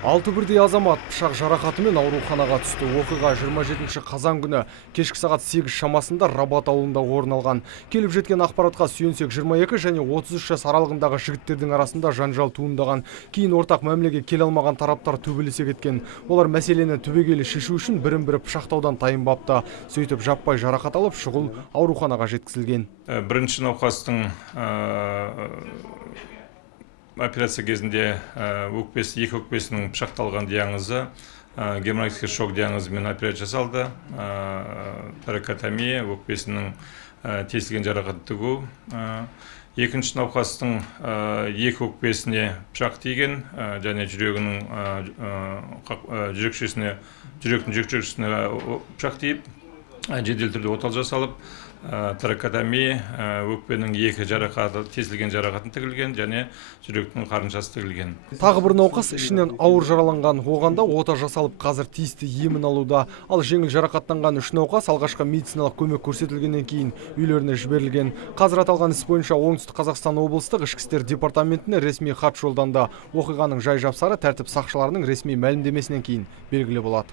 Алты бірдей азамат пышақ жарақатымен ауруханаға түсті. Оқиға 27 қазан күні кешкі сағат 8 шамасында Рабат ауылында орын алған. Келіп жеткен ақпаратқа сүйенсек 22 және 33 жас аралығындағы жігіттердің арасында жанжал туындаған. Кейін ортақ мәмілеге келе алмаған тараптар төбелесе кеткен. Олар мәселені түбегейлі шешу үшін бірін-бірі пышақтаудан тайынбапты. Сөйтіп жаппай жарақат алып, шұғыл ауруханаға жеткізілген. Бірінші науқастың операция кезінде екі өкпесінің пышақталған диагнозы, геморрагический шок диагнозымен операция жасалды. Торакотомия, өкпесінің тесілген жарақатын тігу. Екінші науқастың екі өкпесіне пышақ тиген және жүректің жүрекшесіне пышақ тиіп, жедел түрде ота жасалып, торакотомия, өкпенің екі жарақаты, тесілген жарақатын тігілген және жүректің қарыншасы тігілген. Тағы бір науқас ішінен ауыр жараланған. Оғанда ота жасалып, қазір тиісті емін алуда. Ал жеңіл жарақаттанған 3 науқас алғашқы медициналық көмек көрсетілгеннен кейін үйлеріне жіберілген. Қазір аталған іс бойынша Оңтүстік Қазақстан облыстық ішкі істер департаментіне ресми хат жолданды. Оқиғаның жай-жапсары тәртіп сақшыларының ресми мәлімдемесінен кейін белгілі болады.